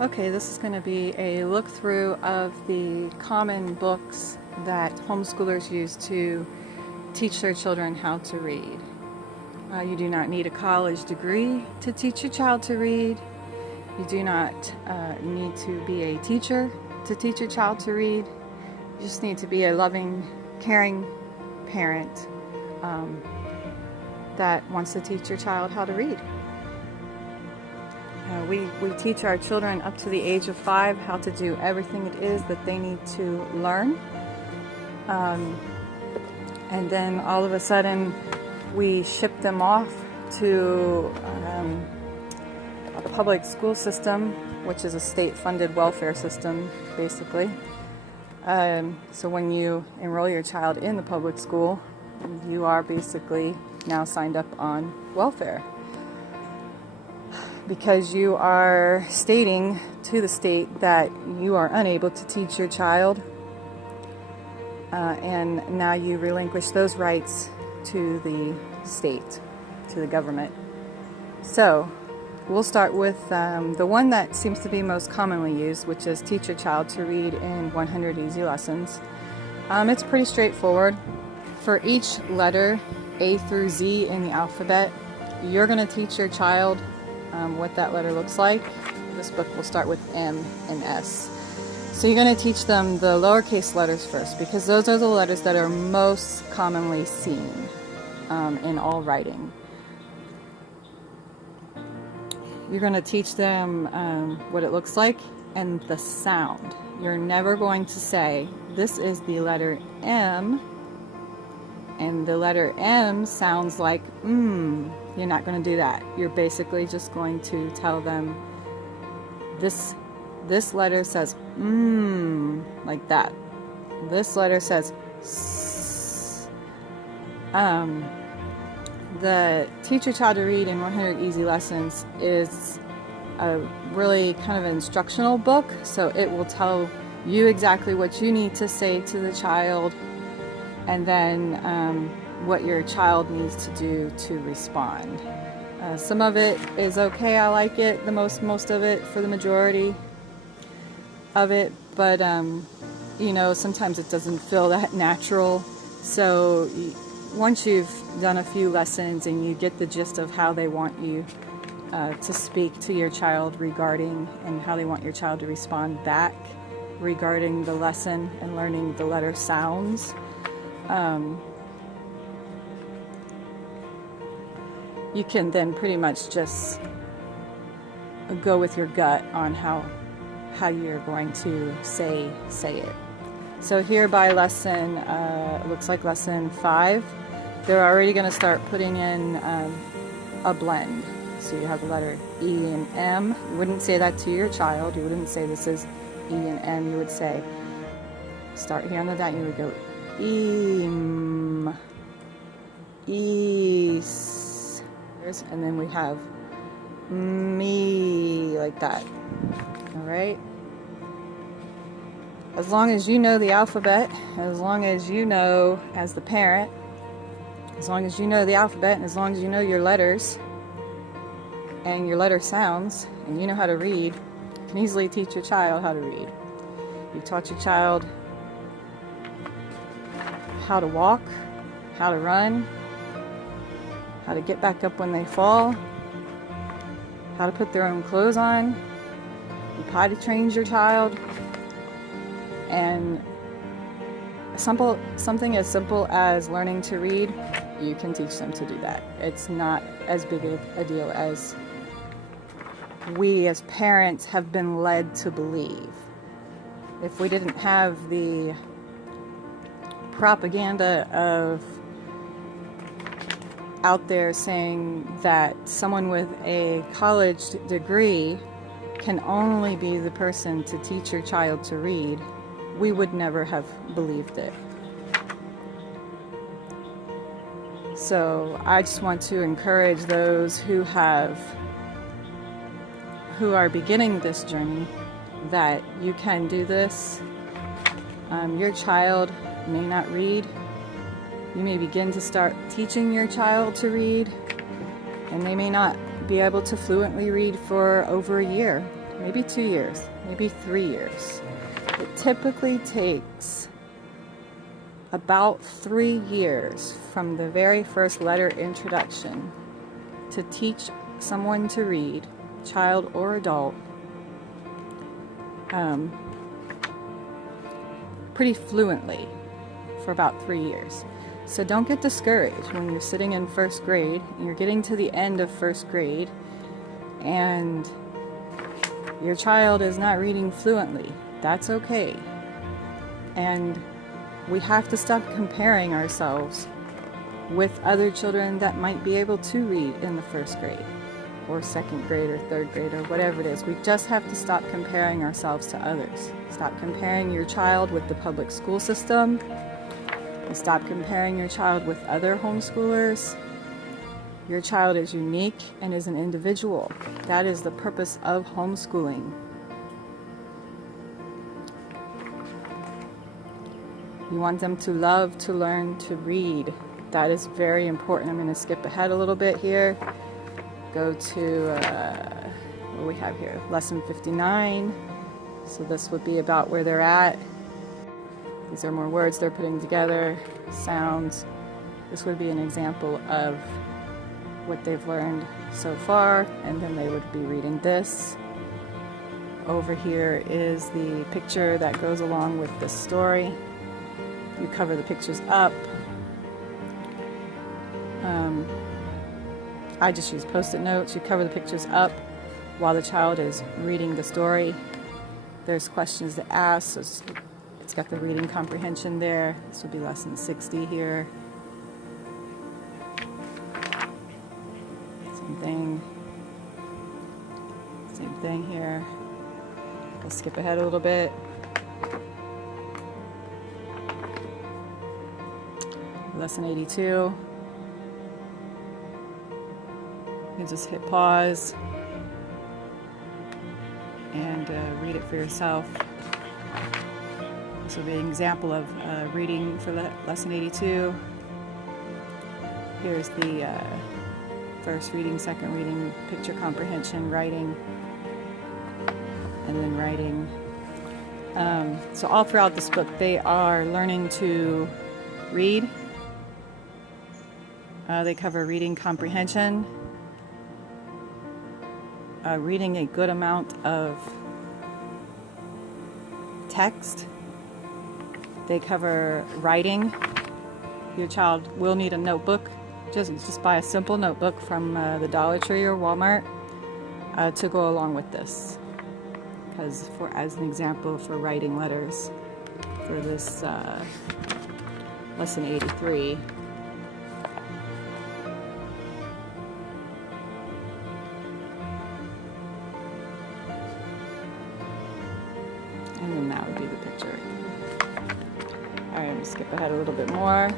Okay, this is going to be a look through of the common books that homeschoolers use to teach their children how to read. You do not need a college degree to teach your child to read. You do not need to be a teacher to teach your child to read. You just need to be a loving, caring parent that wants to teach your child how to read. We teach our children up to the age of 5 how to do everything it is that they need to learn. And then all of a sudden we ship them off to a public school system, which is a state-funded welfare system, basically. So when you enroll your child in the public school, you are basically now signed up on welfare, because you are stating to the state that you are unable to teach your child, and now you relinquish those rights to the state, to the government. So we'll start with the one that seems to be most commonly used, which is teach your child to read in 100 easy lessons. It's pretty straightforward. For each letter, A through Z in the alphabet, you're going to teach your child what that letter looks like. This book will start with M and S. So you're going to teach them the lowercase letters first, because those are the letters that are most commonly seen in all writing. You're going to teach them what it looks like and the sound. You're never going to say, this is the letter M, and the letter M sounds like You're not going to do that. You're basically just going to tell them, this letter says like that. This letter says S. The Teach Your Child to Read in 100 Easy Lessons is a really kind of instructional book, so it will tell you exactly what you need to say to the child, and then what your child needs to do to respond. Some of it is okay, I like it, most of it, for the majority of it, but sometimes it doesn't feel that natural. So once you've done a few lessons and you get the gist of how they want you to speak to your child regarding, and how they want your child to respond back regarding the lesson and learning the letter sounds, you can then pretty much just go with your gut on how you're going to say it. So here by lesson, it looks like lesson 5, they're already going to start putting in a blend. So you have the letter E and M. You wouldn't say that to your child. You wouldn't say this is E and M. You would say, start here on the dot, you would go E-M, E-S, and then we have me, like that. All right? As long as you know the alphabet, as long as you know, as the parent, as long as you know the alphabet, and as long as you know your letters and your letter sounds, and you know how to read, you can easily teach your child how to read. You've taught your child how to walk, how to run, how to get back up when they fall, how to put their own clothes on. You potty trained your child, and something as simple as learning to read, you can teach them to do that. It's not as big a deal as we as parents have been led to believe. If we didn't have the propaganda of out there saying that someone with a college degree can only be the person to teach your child to read, we would never have believed it. So I just want to encourage those who are beginning this journey that you can do this. Your child may not read. You may begin to start teaching your child to read, and they may not be able to fluently read for over a year. maybe 2 years, maybe 3 years. It typically takes about 3 years from the very first letter introduction to teach someone to read, child or adult, pretty fluently for about 3 years. So don't get discouraged when you're sitting in first grade and you're getting to the end of first grade and your child is not reading fluently. That's okay. And we have to stop comparing ourselves with other children that might be able to read in the first grade or second grade or third grade or whatever it is. We just have to stop comparing ourselves to others. Stop comparing your child with the public school system. And stop comparing your child with other homeschoolers. Your child is unique and is an individual. That is the purpose of homeschooling. You want them to love to learn to read. That is very important. I'm going to skip ahead a little bit here. Go to, what do we have here? Lesson 59. So this would be about where they're at. These are more words they're putting together, sounds. This would be an example of what they've learned so far, and then they would be reading this. Over here is the picture that goes along with this story. You cover the pictures up. I just use post-it notes. You cover the pictures up while the child is reading the story. There's questions to ask. So it's got the reading comprehension there. This would be lesson 60 here. Same thing here. I'll skip ahead a little bit. Lesson 82. You can just hit pause and read it for yourself. This will be an example of reading for lesson 82. Here's the first reading, second reading, picture comprehension, writing, and then writing. So all throughout this book, they are learning to read. They cover reading comprehension, reading a good amount of text. They cover writing. Your child will need a notebook. Just buy a simple notebook from the Dollar Tree or Walmart to go along with this. Because as an example for writing letters for this lesson 83. And then that would be the picture. Alright, I'm going to skip ahead a little bit more.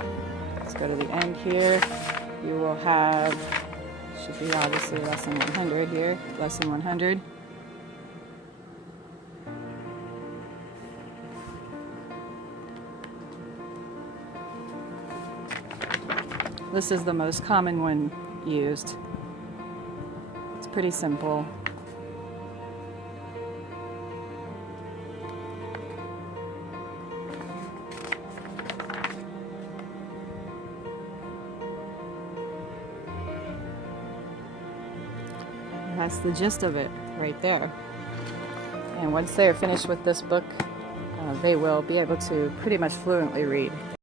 Let's go to the end here. You will have, should be obviously lesson 100 here, lesson 100. This is the most common one used. It's pretty simple. That's the gist of it right there. And once they're finished with this book, they will be able to pretty much fluently read.